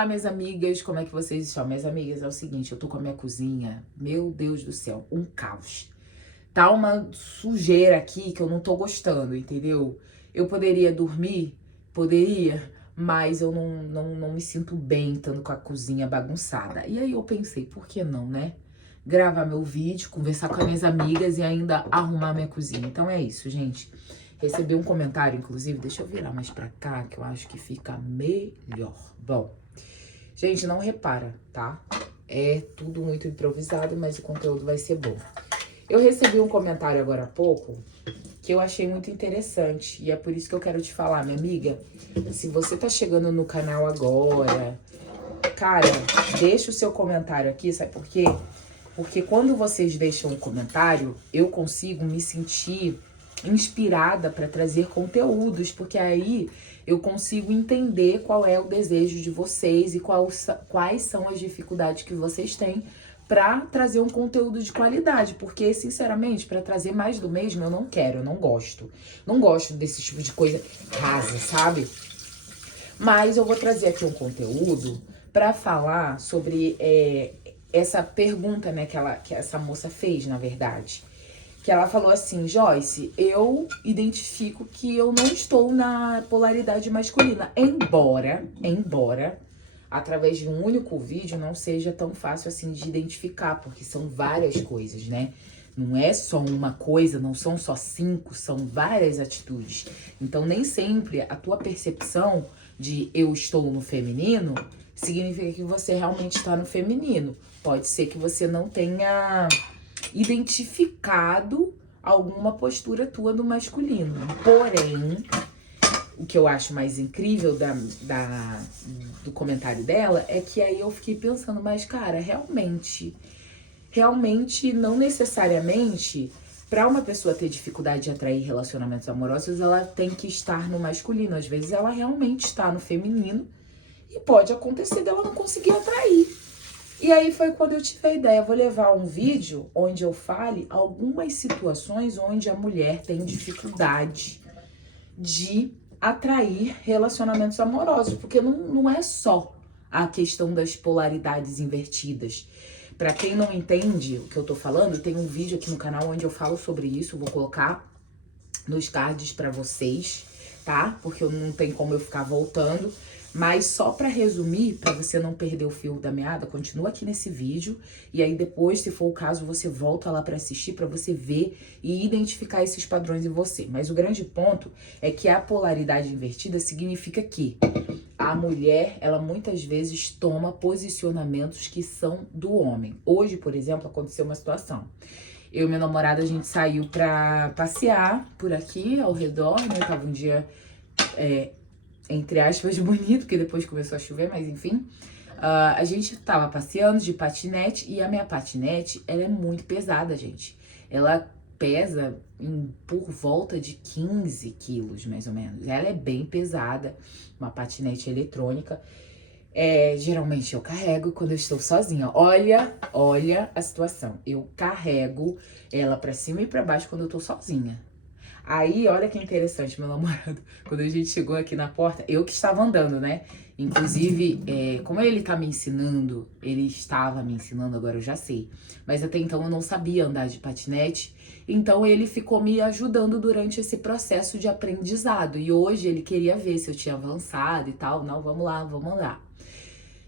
Olá, minhas amigas, como é que vocês estão? Minhas amigas, é o seguinte, eu tô com a minha cozinha, meu Deus do céu, um caos. Tá uma sujeira aqui que eu não tô gostando, entendeu? Eu poderia dormir? Poderia, mas eu não me sinto bem estando com a cozinha bagunçada. E aí eu pensei, por que não, né? Gravar meu vídeo, conversar com as minhas amigas e ainda arrumar minha cozinha. Então é isso, gente. Recebi um comentário, inclusive, deixa eu virar mais pra cá, que eu acho que fica melhor. Bom, gente, não repara, tá? É tudo muito improvisado, mas o conteúdo vai ser bom. Eu recebi um comentário agora há pouco que eu achei muito interessante e é por isso que eu quero te falar, minha amiga. Se você tá chegando no canal agora, cara, deixa o seu comentário aqui, sabe por quê? Porque quando vocês deixam um comentário, eu consigo me sentir inspirada para trazer conteúdos, porque aí eu consigo entender qual é o desejo de vocês e quais são as dificuldades que vocês têm para trazer um conteúdo de qualidade, porque sinceramente, para trazer mais do mesmo, eu não quero, eu não gosto. Não gosto desse tipo de coisa rasa, sabe? Mas eu vou trazer aqui um conteúdo para falar sobre essa pergunta, né, que essa moça fez, na verdade. Que ela falou assim, Joyce, eu identifico que eu não estou na polaridade masculina. Embora, através de um único vídeo não seja tão fácil assim de identificar, porque são várias coisas, né? Não é só uma coisa, não são só 5, são várias atitudes. Então, nem sempre a tua percepção de eu estou no feminino significa que você realmente está no feminino. Pode ser que você não tenha identificado alguma postura tua do masculino. Porém, o que eu acho mais incrível do comentário dela é que aí eu fiquei pensando, mas cara, realmente não necessariamente para uma pessoa ter dificuldade de atrair relacionamentos amorosos, ela tem que estar no masculino. Às vezes ela realmente está no feminino e pode acontecer dela não conseguir atrair. E aí foi quando eu tive a ideia, vou levar um vídeo onde eu fale algumas situações onde a mulher tem dificuldade de atrair relacionamentos amorosos, porque não é só a questão das polaridades invertidas. Pra quem não entende o que eu tô falando, tem um vídeo aqui no canal onde eu falo sobre isso, vou colocar nos cards pra vocês, tá? Porque eu não tem como eu ficar voltando. Mas só pra resumir, pra você não perder o fio da meada, continua aqui nesse vídeo. E aí depois, se for o caso, você volta lá pra assistir, pra você ver e identificar esses padrões em você. Mas o grande ponto é que a polaridade invertida significa que a mulher, ela muitas vezes toma posicionamentos que são do homem. Hoje, por exemplo, aconteceu uma situação. Eu e meu namorado, a gente saiu pra passear por aqui, ao redor, né? Tava um dia, entre aspas, bonito, porque depois começou a chover, mas enfim. A gente tava passeando de patinete e a minha patinete, ela é muito pesada, gente. Ela pesa por volta de 15 quilos, mais ou menos. Ela é bem pesada, uma patinete eletrônica. Geralmente eu carrego quando eu estou sozinha. Olha a situação. Eu carrego ela pra cima e pra baixo quando eu tô sozinha. Aí, olha que interessante, meu namorado, quando a gente chegou aqui na porta, eu que estava andando, né? Inclusive, como ele tá me ensinando, ele estava me ensinando, agora eu já sei. Mas até então eu não sabia andar de patinete, então ele ficou me ajudando durante esse processo de aprendizado. E hoje ele queria ver se eu tinha avançado e tal. Não, vamos lá, vamos lá.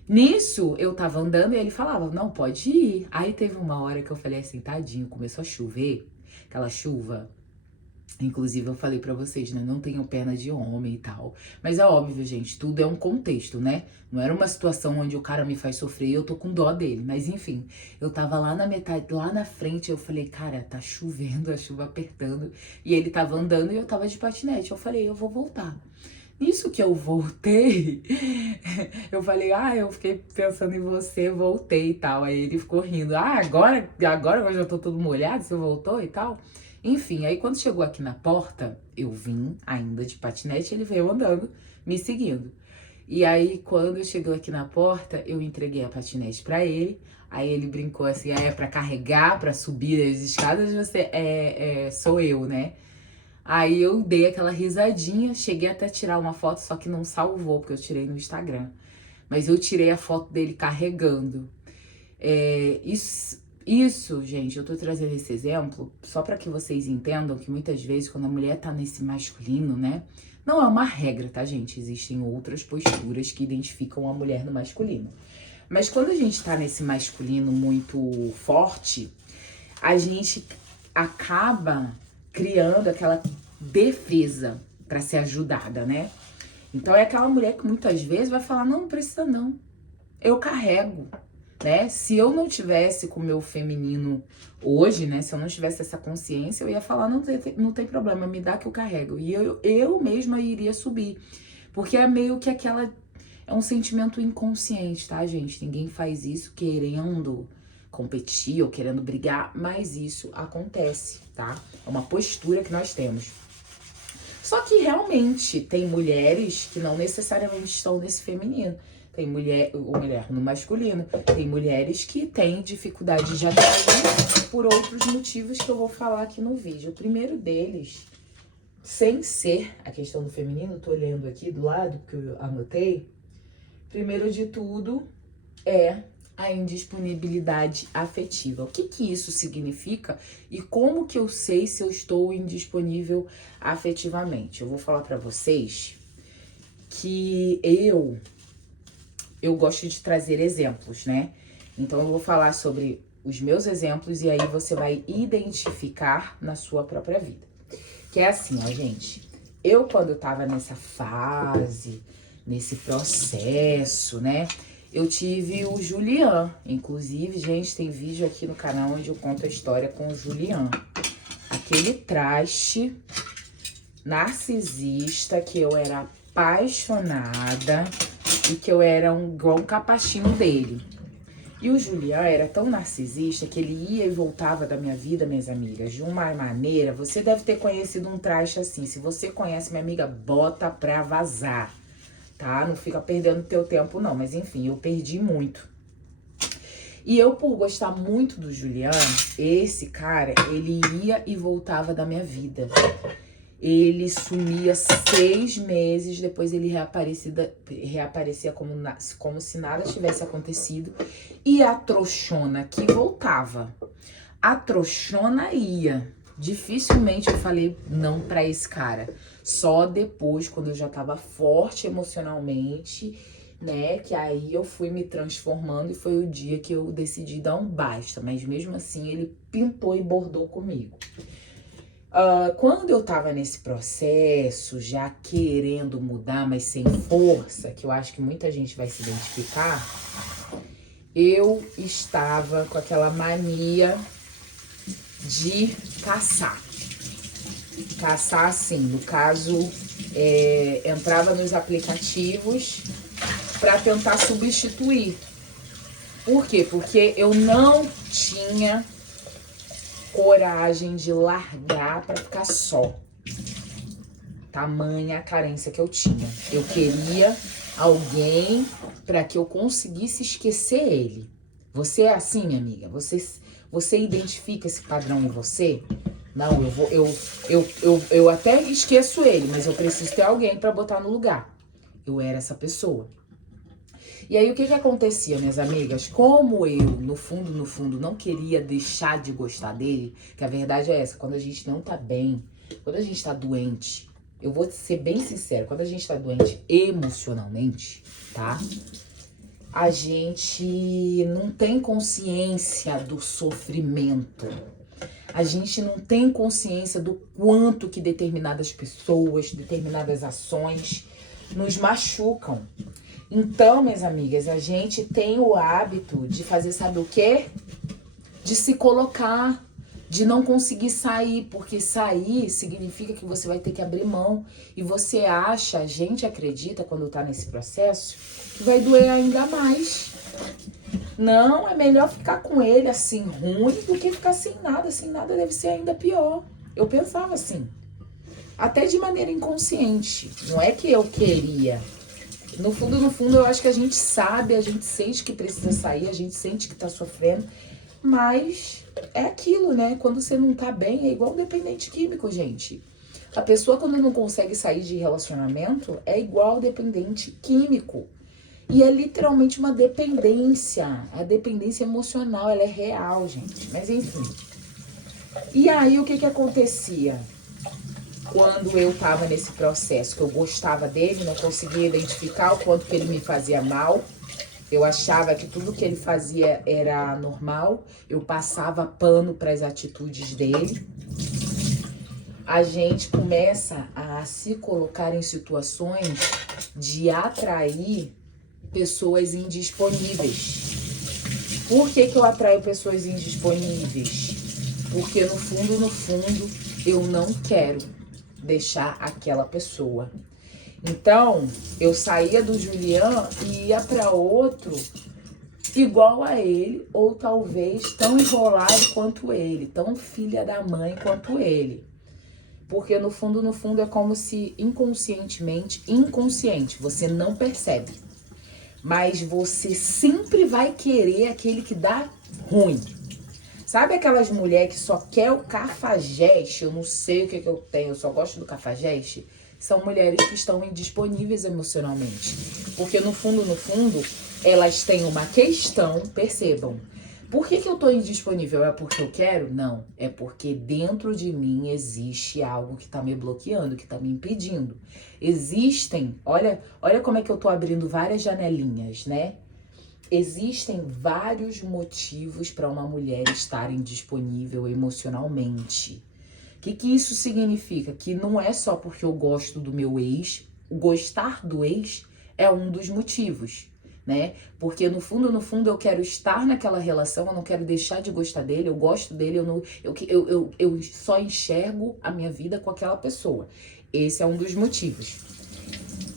Nisso, eu tava andando e ele falava, não, pode ir. Aí teve uma hora que eu falei assim, tadinho, começou a chover, aquela chuva. Inclusive, eu falei pra vocês, né? Não tenho perna de homem e tal. Mas é óbvio, gente, tudo é um contexto, né? Não era uma situação onde o cara me faz sofrer e eu tô com dó dele. Mas enfim, eu tava lá na metade, lá na frente, eu falei, cara, tá chovendo, a chuva apertando. E ele tava andando e eu tava de patinete. Eu falei, eu vou voltar. Nisso que eu voltei, eu falei, eu fiquei pensando em você, voltei e tal. Aí ele ficou rindo, agora eu já tô todo molhado, você voltou e tal. Enfim, aí quando chegou aqui na porta, eu vim ainda de patinete, ele veio andando, me seguindo. E aí, quando chegou aqui na porta, eu entreguei a patinete pra ele. Aí ele brincou assim, é pra carregar, pra subir as escadas, você sou eu, né? Aí eu dei aquela risadinha, cheguei até a tirar uma foto, só que não salvou, porque eu tirei no Instagram. mas eu tirei a foto dele carregando. Isso, gente, eu tô trazendo esse exemplo só para que vocês entendam que muitas vezes quando a mulher tá nesse masculino, né? Não é uma regra, tá, gente? Existem outras posturas que identificam a mulher no masculino. Mas quando a gente tá nesse masculino muito forte, a gente acaba criando aquela defesa para ser ajudada, né? Então é aquela mulher que muitas vezes vai falar, não precisa não, eu carrego, né? Se eu não tivesse com o meu feminino hoje, né? Se eu não tivesse essa consciência, eu ia falar, não tem problema, me dá que eu carrego. E eu mesma iria subir. Porque é meio que aquela... É um sentimento inconsciente, tá, gente? Ninguém faz isso querendo competir ou querendo brigar, mas isso acontece, tá? É uma postura que nós temos. Só que realmente tem mulheres que não necessariamente estão nesse feminino. Tem mulher no masculino. Tem mulheres que têm dificuldade de atrair por outros motivos que eu vou falar aqui no vídeo. O primeiro deles, sem ser a questão do feminino, tô olhando aqui do lado, porque eu anotei. Primeiro de tudo é a indisponibilidade afetiva. O que que isso significa e como que eu sei se eu estou indisponível afetivamente? Eu vou falar pra vocês que eu gosto de trazer exemplos, né? Então eu vou falar sobre os meus exemplos e aí você vai identificar na sua própria vida. Que é assim, ó, gente. Eu, quando eu tava nessa fase, nesse processo, né? Eu tive o Julian. Inclusive, gente, tem vídeo aqui no canal onde eu conto a história com o Julian. Aquele traste narcisista que eu era apaixonada e que eu era igual um capachinho dele. E o Julian era tão narcisista que ele ia e voltava da minha vida, minhas amigas, de uma maneira... Você deve ter conhecido um traste assim. Se você conhece, minha amiga, bota pra vazar, tá? Não fica perdendo teu tempo, não. Mas, enfim, eu perdi muito. E eu, por gostar muito do Julian, esse cara, ele ia e voltava da minha vida. Ele sumia 6 meses, depois ele reaparecia como se nada tivesse acontecido. E a trouxona que voltava, a trouxona ia. Dificilmente eu falei não pra esse cara. Só depois, quando eu já tava forte emocionalmente, né, que aí eu fui me transformando e foi o dia que eu decidi dar um basta. Mas mesmo assim ele pintou e bordou comigo. Quando eu tava nesse processo, já querendo mudar, mas sem força, que eu acho que muita gente vai se identificar, eu estava com aquela mania de caçar. Caçar, assim, no caso, entrava nos aplicativos para tentar substituir. Por quê? Porque eu não tinha coragem de largar pra ficar só. Tamanha a carência que eu tinha. Eu queria alguém pra que eu conseguisse esquecer ele. Você é assim, minha amiga? Você identifica esse padrão em você? Não, eu até esqueço ele, mas eu preciso ter alguém pra botar no lugar. Eu era essa pessoa. E aí, o que acontecia, minhas amigas? Como eu, no fundo, não queria deixar de gostar dele, que a verdade é essa, quando a gente não tá bem, quando a gente tá doente, eu vou ser bem sincera, quando a gente tá doente emocionalmente, tá? A gente não tem consciência do sofrimento. A gente não tem consciência do quanto que determinadas pessoas, determinadas ações nos machucam. Então, minhas amigas, a gente tem o hábito de fazer, sabe o quê? De se colocar, de não conseguir sair, porque sair significa que você vai ter que abrir mão. E você acha, a gente acredita, quando tá nesse processo, que vai doer ainda mais. Não, é melhor ficar com ele assim, ruim, do que ficar sem nada. Sem nada deve ser ainda pior. Eu pensava assim, até de maneira inconsciente. Não é que eu queria. No fundo, eu acho que a gente sabe, a gente sente que precisa sair, a gente sente que tá sofrendo, mas é aquilo, né? Quando você não tá bem, é igual dependente químico, gente. A pessoa, quando não consegue sair de relacionamento, é igual dependente químico. E é literalmente uma dependência. A dependência emocional, ela é real, gente. Mas enfim. E aí, o que acontecia? Quando eu tava nesse processo, que eu gostava dele, não conseguia identificar o quanto que ele me fazia mal. Eu achava que tudo que ele fazia era normal. Eu passava pano para as atitudes dele. A gente começa a se colocar em situações de atrair pessoas indisponíveis. Por que eu atraio pessoas indisponíveis? Porque no fundo, eu não quero deixar aquela pessoa. Então, eu saía do Julian e ia para outro igual a ele, ou talvez tão enrolado quanto ele, tão filha da mãe quanto ele. Porque no fundo é como se inconsciente, você não percebe. Mas você sempre vai querer aquele que dá ruim. Sabe aquelas mulheres que só quer o cafajeste? Eu não sei o que eu tenho, eu só gosto do cafajeste. São mulheres que estão indisponíveis emocionalmente. Porque no fundo, elas têm uma questão, percebam. Por que eu tô indisponível? É porque eu quero? Não. É porque dentro de mim existe algo que tá me bloqueando, que tá me impedindo. Existem, olha como é que eu tô abrindo várias janelinhas, né? Existem vários motivos para uma mulher estar indisponível emocionalmente. O que isso significa? Que não é só porque eu gosto do meu ex, o gostar do ex é um dos motivos, né? Porque no fundo eu quero estar naquela relação, eu não quero deixar de gostar dele, eu gosto dele, eu só enxergo a minha vida com aquela pessoa. Esse é um dos motivos.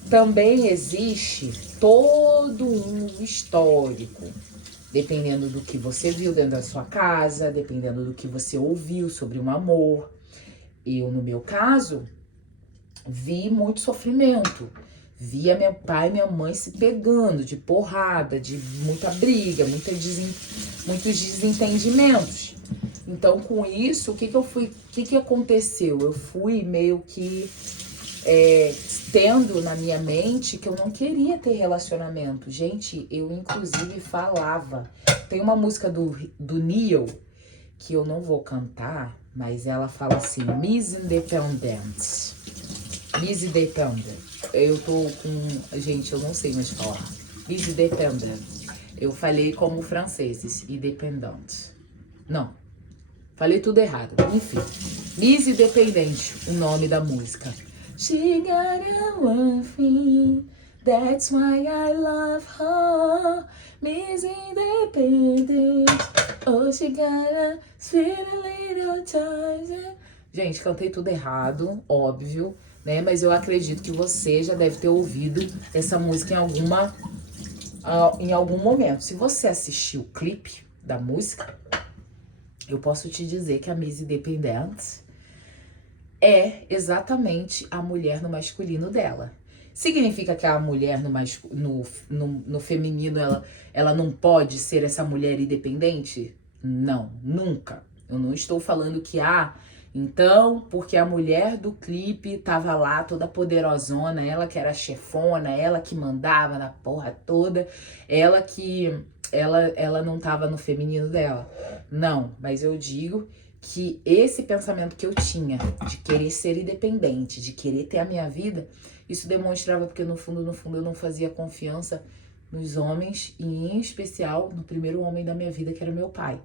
Também existe todo um histórico, dependendo do que você viu dentro da sua casa, dependendo do que você ouviu sobre um amor. Eu, no meu caso, vi muito sofrimento. Via meu pai e minha mãe se pegando de porrada, de muita briga, muitos desentendimentos. Então, com isso, o que aconteceu? Eu fui meio que tendo na minha mente que eu não queria ter relacionamento. Gente, eu inclusive falava. Tem uma música do Neil, que eu não vou cantar, mas ela fala assim, Miss Independent. Miss Independent. Eu tô com... Gente, eu não sei mais falar. Miss Independent. Eu falei como franceses, independent. Não, falei tudo errado. Enfim, Miss Independente, o nome da música. She got a one thing, that's why I love her. Miss Independent, oh she got a sweet little child. Gente, cantei tudo errado, óbvio, né? Mas eu acredito que você já deve ter ouvido essa música em algum momento. Se você assistiu o clipe da música, eu posso te dizer que a Miss Independent é exatamente a mulher no masculino dela. Significa que a mulher no feminino, ela não pode ser essa mulher independente? Não, nunca. Eu não estou falando que, então, porque a mulher do clipe tava lá toda poderosona, ela que era chefona, ela que mandava na porra toda, ela não tava no feminino dela. Não, mas eu digo que esse pensamento que eu tinha de querer ser independente, de querer ter a minha vida, isso demonstrava porque no fundo eu não fazia confiança nos homens e em especial no primeiro homem da minha vida, que era meu pai.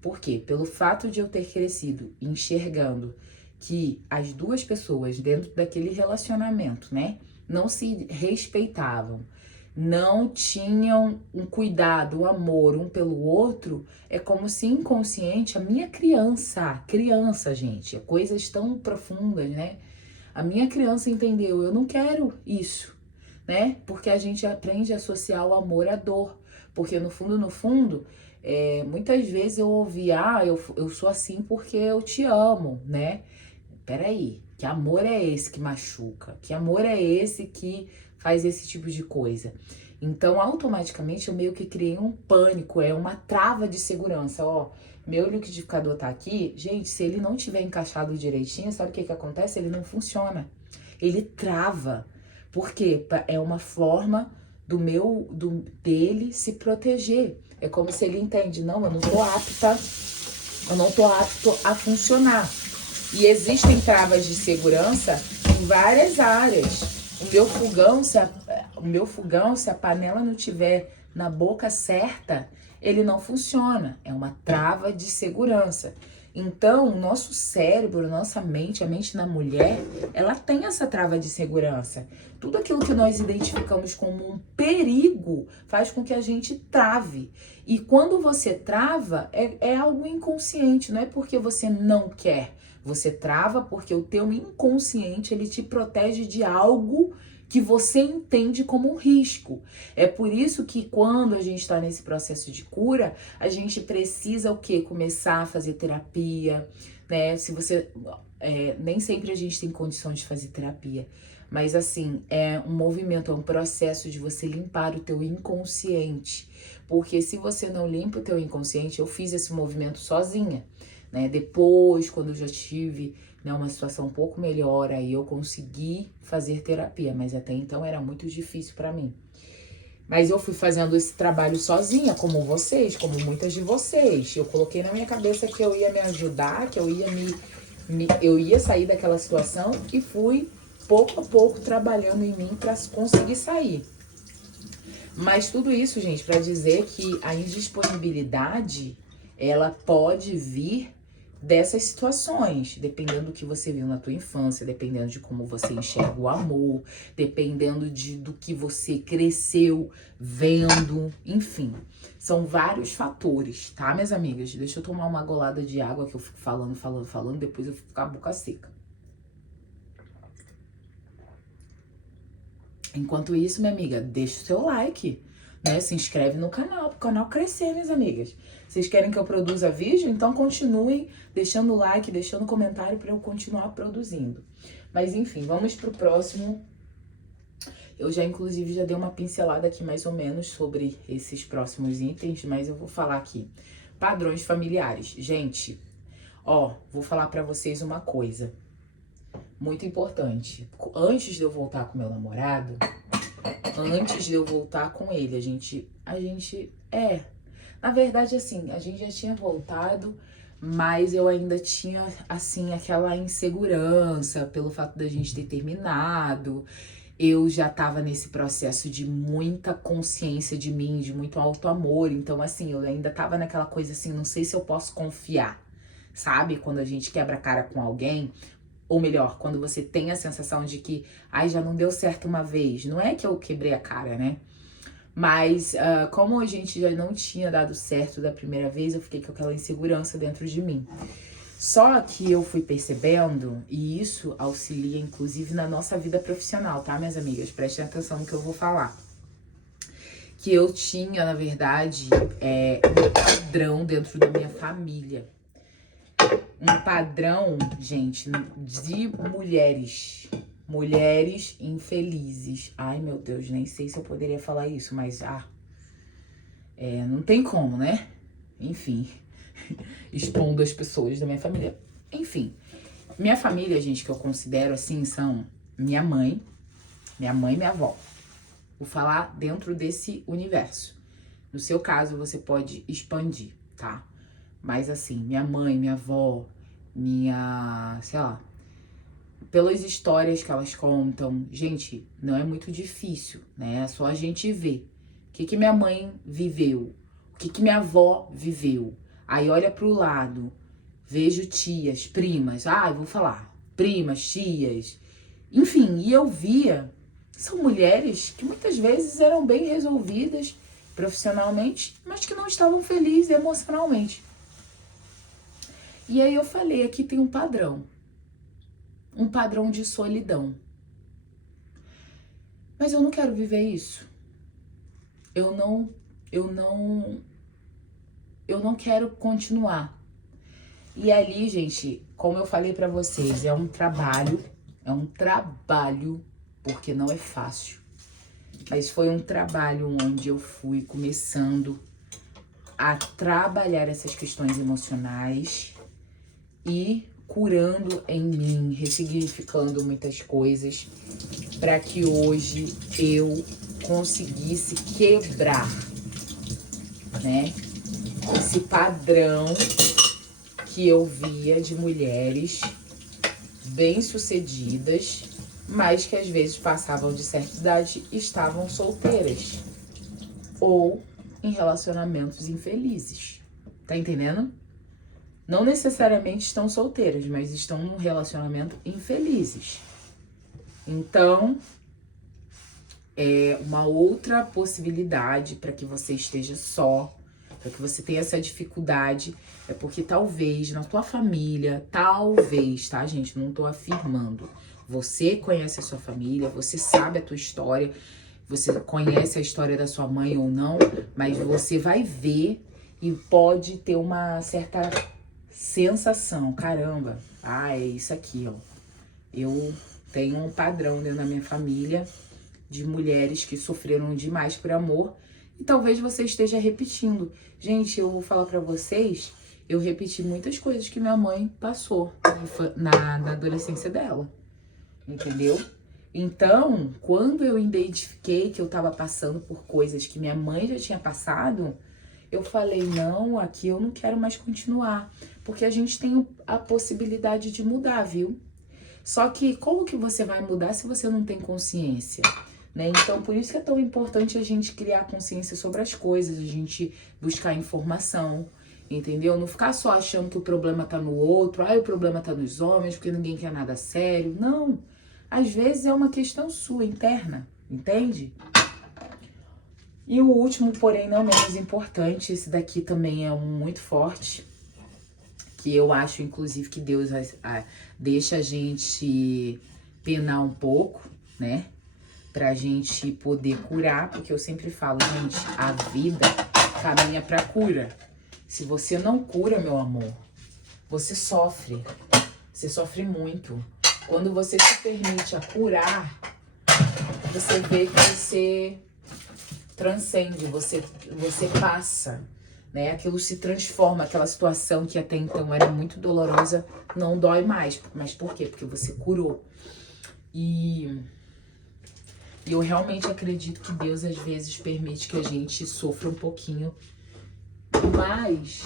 Por quê? Pelo fato de eu ter crescido enxergando que as duas pessoas dentro daquele relacionamento, né, não se respeitavam, não tinham um cuidado, um amor um pelo outro, é como se inconsciente, a minha criança, gente, coisas tão profundas, né? A minha criança entendeu, eu não quero isso, né? Porque a gente aprende a associar o amor à dor. Porque no fundo, muitas vezes eu ouvi, eu sou assim porque eu te amo, né? Peraí, que amor é esse que machuca? Que amor é esse que faz esse tipo de coisa? Então, automaticamente, eu meio que criei um pânico, uma trava de segurança. Meu liquidificador tá aqui. Gente, se ele não tiver encaixado direitinho, sabe o que acontece? Ele não funciona. Ele trava. Por quê? É uma forma dele se proteger. É como se ele entende, não, eu não tô apto a funcionar. E existem travas de segurança em várias áreas. O meu fogão, se a panela não tiver na boca certa, ele não funciona. É uma trava de segurança. Então, o nosso cérebro, nossa mente, a mente da mulher, ela tem essa trava de segurança. Tudo aquilo que nós identificamos como um perigo faz com que a gente trave. E quando você trava, é algo inconsciente, não é porque você não quer. Você trava porque o teu inconsciente, ele te protege de algo que você entende como um risco. É por isso que quando a gente está nesse processo de cura, a gente precisa o quê? Começar a fazer terapia, né? Se você... nem sempre a gente tem condições de fazer terapia, mas assim, é um movimento, é um processo de você limpar o teu inconsciente. Porque se você não limpa o teu inconsciente, eu fiz esse movimento sozinha, né? Depois, quando eu já tive, né, uma situação um pouco melhor, aí eu consegui fazer terapia, mas até então era muito difícil para mim. Mas eu fui fazendo esse trabalho sozinha, como vocês, como muitas de vocês. Eu coloquei na minha cabeça que eu ia me ajudar, que eu ia eu ia sair daquela situação e fui pouco a pouco trabalhando em mim para conseguir sair. Mas tudo isso, gente, para dizer que a indisponibilidade, ela pode vir dessas situações, dependendo do que você viu na tua infância, dependendo de como você enxerga o amor, dependendo do que você cresceu vendo, enfim. São vários fatores, tá, minhas amigas? Deixa eu tomar uma golada de água que eu fico falando, depois eu fico com a boca seca. Enquanto isso, minha amiga, deixa o seu like, né? Se inscreve no canal, para o canal crescer, minhas amigas. Vocês querem que eu produza vídeo? Então continuem deixando o like, deixando comentário para eu continuar produzindo. Mas enfim, vamos pro próximo. Eu já, inclusive, já dei uma pincelada aqui mais ou menos sobre esses próximos itens, mas eu vou falar aqui. Padrões familiares. Gente, ó, vou falar para vocês uma coisa muito importante. Antes de eu voltar com meu namorado, antes de eu voltar com ele, a gente na verdade, assim, a gente já tinha voltado, mas eu ainda tinha, assim, aquela insegurança pelo fato da gente ter terminado. Eu já tava nesse processo de muita consciência de mim, de muito auto-amor. Então, assim, eu ainda tava naquela coisa assim, não sei se eu posso confiar, sabe? Quando a gente quebra a cara com alguém, ou melhor, quando você tem a sensação de que, ai, já não deu certo uma vez. Não é que eu quebrei a cara, né? Mas como a gente já não tinha dado certo da primeira vez, eu fiquei com aquela insegurança dentro de mim. Só que eu fui percebendo, e isso auxilia inclusive na nossa vida profissional, tá, minhas amigas? Prestem atenção no que eu vou falar. Que eu tinha, na verdade, um padrão dentro da minha família. Um padrão, gente, de mulheres infelizes. Ai, meu Deus, nem sei se eu poderia falar isso, mas não tem como, né? Enfim, expondo as pessoas da minha família. Enfim, minha família, gente, que eu considero assim, são minha mãe e minha avó. Vou falar dentro desse universo. No seu caso, você pode expandir, tá? Mas assim, minha mãe, minha avó, sei lá, pelas histórias que elas contam, gente, não é muito difícil, né? É só a gente ver. O que minha mãe viveu? O que minha avó viveu? Aí olha pro lado, vejo tias, primas, eu vou falar, primas, tias, enfim, e eu via, são mulheres que muitas vezes eram bem resolvidas profissionalmente, mas que não estavam felizes emocionalmente. E aí eu falei, aqui tem um padrão de solidão. Mas eu não quero viver isso. Eu não quero continuar. E ali, gente, como eu falei pra vocês, é um trabalho, porque não é fácil. Mas foi um trabalho onde eu fui começando a trabalhar essas questões emocionais e curando em mim, ressignificando muitas coisas, para que hoje eu conseguisse quebrar, né, esse padrão que eu via de mulheres bem-sucedidas, mas que às vezes passavam de certa idade e estavam solteiras ou em relacionamentos infelizes. Tá entendendo? Não necessariamente estão solteiras, mas estão num relacionamento infelizes. Então, é uma outra possibilidade para que você esteja só, para que você tenha essa dificuldade, é porque talvez na tua família, talvez, tá, gente? Não tô afirmando. Você conhece a sua família, você sabe a tua história, você conhece a história da sua mãe ou não, mas você vai ver e pode ter uma certa sensação, caramba, é isso aqui, ó. Eu tenho um padrão dentro da minha família de mulheres que sofreram demais por amor e talvez você esteja repetindo. Gente, eu vou falar pra vocês, eu repeti muitas coisas que minha mãe passou na adolescência dela, entendeu? Então, quando eu identifiquei que eu tava passando por coisas que minha mãe já tinha passado, eu falei, não, aqui eu não quero mais continuar, porque a gente tem a possibilidade de mudar, viu? Só que como que você vai mudar se você não tem consciência, né? Então, por isso que é tão importante a gente criar consciência sobre as coisas, a gente buscar informação, entendeu? Não ficar só achando que o problema tá no outro, o problema tá nos homens, porque ninguém quer nada sério. Não, às vezes é uma questão sua, interna, entende? E o último, porém não menos importante, esse daqui também é um muito forte, que eu acho, inclusive, que Deus deixa a gente penar um pouco, né? Pra gente poder curar, porque eu sempre falo, gente, a vida caminha pra cura. Se você não cura, meu amor, você sofre muito. Quando você se permite a curar, você vê que você transcende, você passa, né? Aquilo se transforma, aquela situação que até então era muito dolorosa, não dói mais. Mas por quê? Porque você curou. E eu realmente acredito que Deus às vezes permite que a gente sofra um pouquinho, mas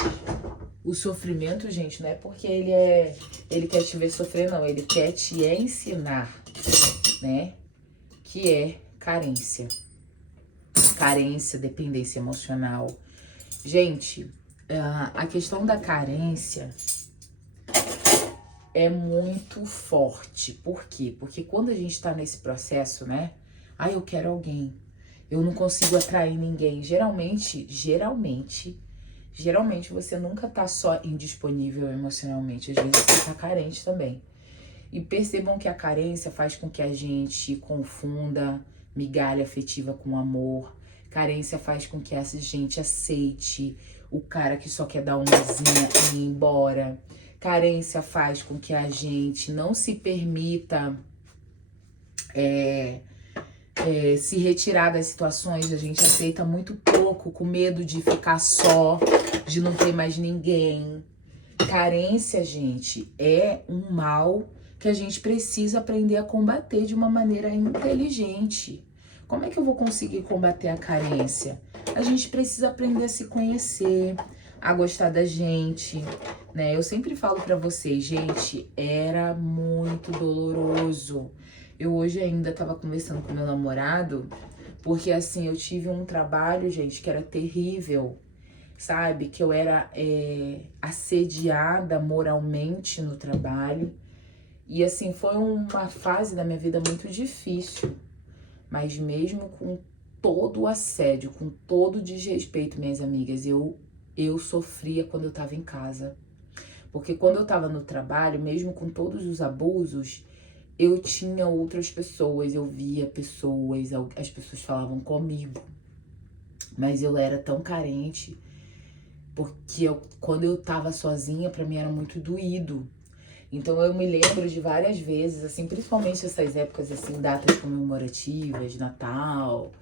o sofrimento, gente, não é porque ele quer te ver sofrer, não. Ele quer te ensinar, né? Que é carência. Carência, dependência emocional. Gente, a questão da carência é muito forte. Por quê? Porque quando a gente tá nesse processo, né? Eu quero alguém. Eu não consigo atrair ninguém. Geralmente você nunca tá só indisponível emocionalmente. Às vezes você tá carente também. E percebam que a carência faz com que a gente confunda migalha afetiva com amor. Carência faz com que essa gente aceite o cara que só quer dar umazinha e ir embora. Carência faz com que a gente não se permita se retirar das situações. A gente aceita muito pouco, com medo de ficar só, de não ter mais ninguém. Carência, gente, é um mal que a gente precisa aprender a combater de uma maneira inteligente. Como é que eu vou conseguir combater a carência? A gente precisa aprender a se conhecer, a gostar da gente, né? Eu sempre falo pra vocês, gente, era muito doloroso. Eu hoje ainda tava conversando com meu namorado, porque assim, eu tive um trabalho, gente, que era terrível, sabe? Que eu era assediada moralmente no trabalho. E assim, foi uma fase da minha vida muito difícil. Mas mesmo com todo o assédio, com todo o desrespeito, minhas amigas, eu sofria quando eu tava em casa. Porque quando eu tava no trabalho, mesmo com todos os abusos, eu tinha outras pessoas, eu via pessoas, as pessoas falavam comigo. Mas eu era tão carente, porque quando eu tava sozinha, pra mim era muito doído. Então eu me lembro de várias vezes, assim, principalmente essas épocas, assim, datas comemorativas, Natal,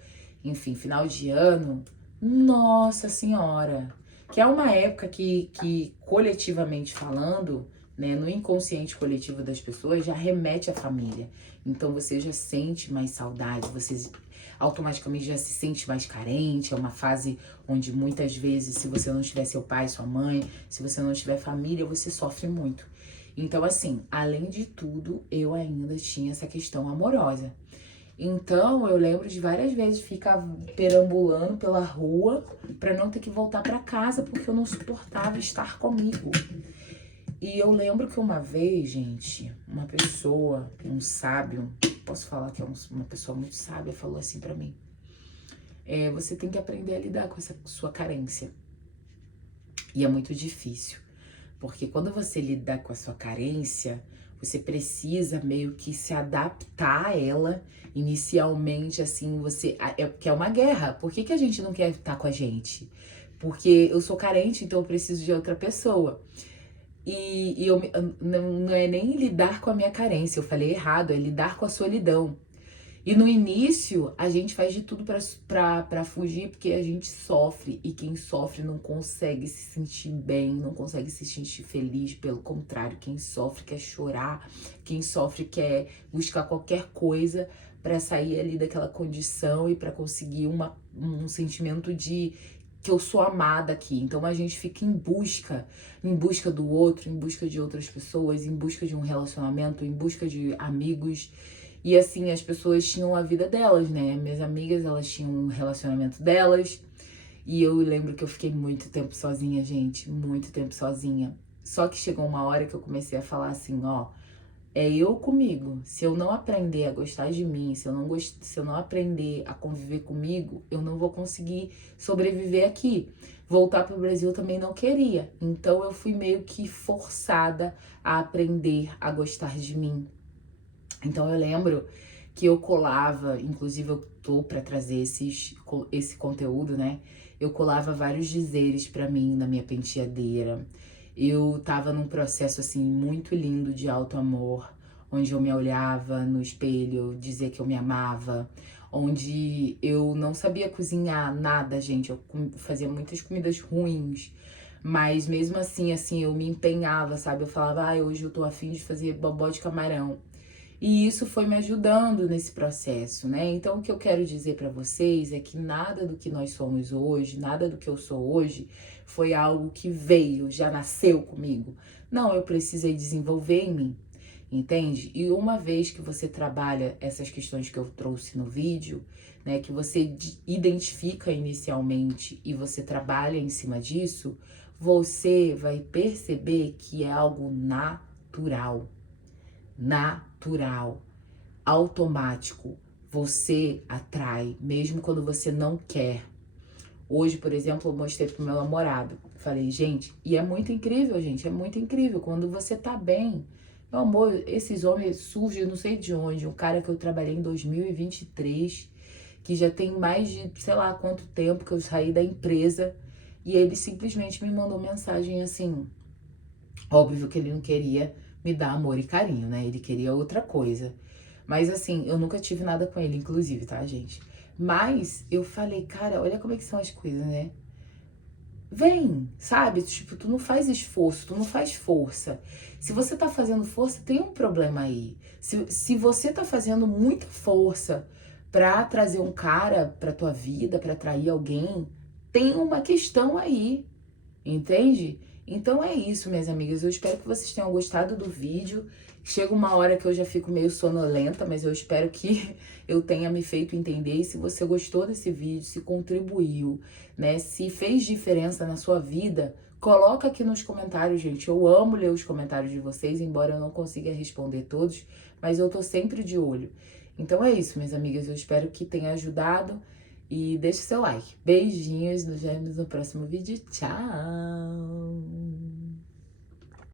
enfim, final de ano. Nossa Senhora! Que é uma época que coletivamente falando, né, no inconsciente coletivo das pessoas, já remete à família. Então você já sente mais saudade, você automaticamente já se sente mais carente. É uma fase onde muitas vezes, se você não tiver seu pai, sua mãe, se você não tiver família, você sofre muito. Então, assim, além de tudo, eu ainda tinha essa questão amorosa. Então, eu lembro de várias vezes ficar perambulando pela rua para não ter que voltar para casa, porque eu não suportava estar comigo. E eu lembro que uma vez, gente, uma pessoa, um sábio, posso falar que é uma pessoa muito sábia, falou assim pra mim: você tem que aprender a lidar com essa sua carência. E é muito difícil, porque quando você lida com a sua carência, você precisa meio que se adaptar a ela. Inicialmente, assim, porque é uma guerra. Por que a gente não quer estar com a gente? Porque eu sou carente, então eu preciso de outra pessoa. E não é nem lidar com a minha carência, eu falei errado, é lidar com a solidão. E no início, a gente faz de tudo pra fugir, porque a gente sofre. E quem sofre não consegue se sentir bem, não consegue se sentir feliz. Pelo contrário, quem sofre quer chorar, quem sofre quer buscar qualquer coisa pra sair ali daquela condição e pra conseguir um sentimento de que eu sou amada aqui. Então a gente fica em busca do outro, em busca de outras pessoas, em busca de um relacionamento, em busca de amigos. E assim, as pessoas tinham a vida delas, né? Minhas amigas, elas tinham um relacionamento delas. E eu lembro que eu fiquei muito tempo sozinha, gente. Muito tempo sozinha. Só que chegou uma hora que eu comecei a falar assim, ó, é eu comigo. Se eu não aprender a gostar de mim, se eu não aprender a conviver comigo, eu não vou conseguir sobreviver aqui. Voltar pro Brasil eu também não queria. Então eu fui meio que forçada a aprender a gostar de mim. Então eu lembro que eu colava, inclusive eu tô pra trazer esse conteúdo, né? Eu colava vários dizeres pra mim na minha penteadeira. Eu tava num processo, assim, muito lindo de auto-amor, onde eu me olhava no espelho, dizia que eu me amava, onde eu não sabia cozinhar nada, gente. Eu fazia muitas comidas ruins, mas mesmo assim, eu me empenhava, sabe? Eu falava, hoje eu tô afim de fazer bobó de camarão. E isso foi me ajudando nesse processo, né? Então, o que eu quero dizer pra vocês é que nada do que nós somos hoje, nada do que eu sou hoje, foi algo que veio, já nasceu comigo. Não, eu precisei desenvolver em mim, entende? E uma vez que você trabalha essas questões que eu trouxe no vídeo, né, que você identifica inicialmente e você trabalha em cima disso, você vai perceber que é algo natural. Natural, automático, você atrai, mesmo quando você não quer. Hoje, por exemplo, eu mostrei pro meu namorado, falei, gente, e é muito incrível, gente, é muito incrível, quando você tá bem, meu amor, esses homens surgem não sei de onde, um cara que eu trabalhei em 2023, que já tem mais de, sei lá quanto tempo que eu saí da empresa, e ele simplesmente me mandou mensagem assim, óbvio que ele não queria me dar amor e carinho, né? Ele queria outra coisa. Mas assim, eu nunca tive nada com ele, inclusive, tá, gente? Mas eu falei, cara, olha como é que são as coisas, né? Vem, sabe? Tipo, tu não faz esforço, tu não faz força. Se você tá fazendo força, tem um problema aí. Se você tá fazendo muita força pra trazer um cara pra tua vida, pra atrair alguém, tem uma questão aí. Entende? Então é isso, minhas amigas. Eu espero que vocês tenham gostado do vídeo. Chega uma hora que eu já fico meio sonolenta, mas eu espero que eu tenha me feito entender. E se você gostou desse vídeo, se contribuiu, né? Se fez diferença na sua vida, coloca aqui nos comentários, gente. Eu amo ler os comentários de vocês, embora eu não consiga responder todos, mas eu tô sempre de olho. Então é isso, minhas amigas. Eu espero que tenha ajudado. E deixe seu like. Beijinhos, nos vemos no próximo vídeo. Tchau!